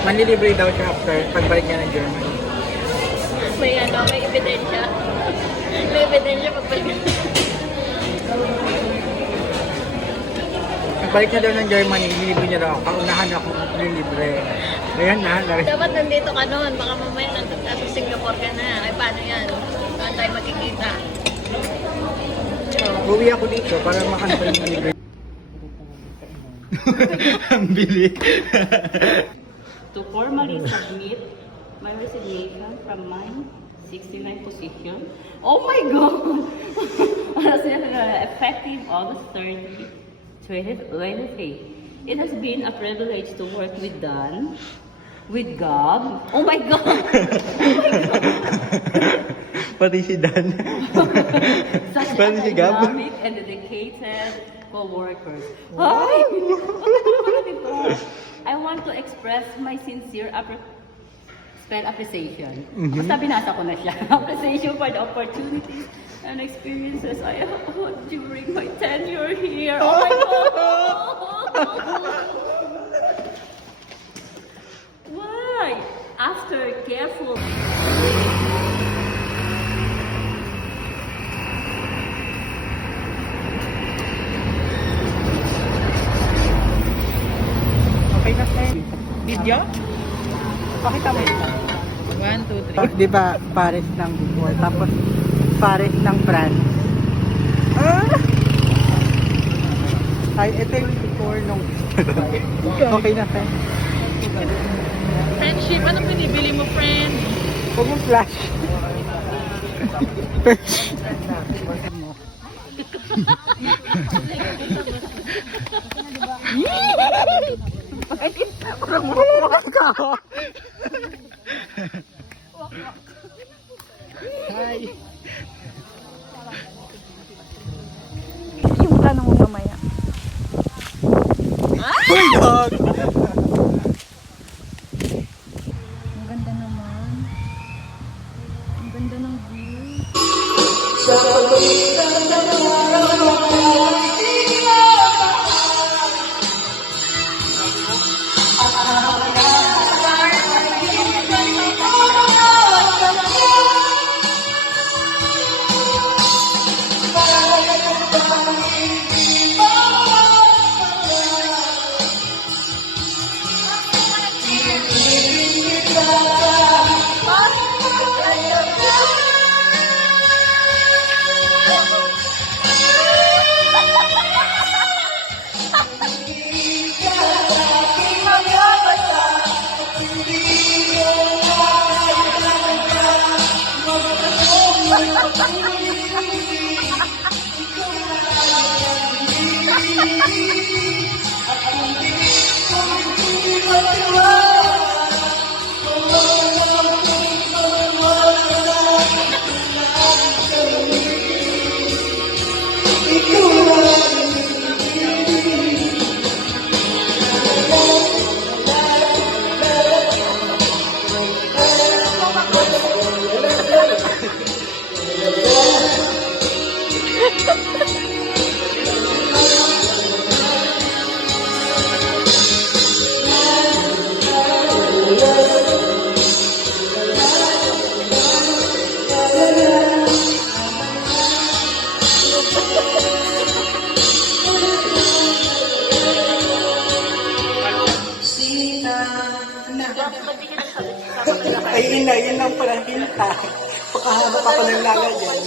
Manlilibre daw siya after pagbalik niya ng Germany. May may ebidensya. May ebidensya pagbalik. Pagbalik niya daw ng Germany, nilibre niya daw. Paunahan ako nilibre. Ayan na. Dapat nandito ka noon. Baka mamaya nandun ka sa Singapore ka na. Ay, paano yan? Saan tayo magkikita? Uwi ako dito para makansel yung libre. Ang bilik. To formally submit my resignation from my 69 position. Oh my God! Effective August 30, 2023. It has been a privilege to work with Dan, with Gab. Oh my God! Oh my God! Pati si Dan. Such Pati si Gab. dynamic and dedicated co-workers. Ay! I want to express my sincere appreciation. Basta binasa ko na siya. Appreciation for the opportunities and experiences I have had during my tenure here. Oh my God! Why? After careful Okay na sa'yo. Video? Pakita mo ito. 1, 2, 3. Di ba Paris ng before, tapos Paris ng France. Ay, ito yung before nung... Okay na sa'yo. Friendship, anong binibili mo, friend? Huwag mong flash. Kurang mukha ka. Hi. Yung tanong mo mamaya. Uy, dog! Ang ganda naman. Ang ganda ng view. Ay, yun lang pala hinta. Pagkahanap ako ng lala dyan.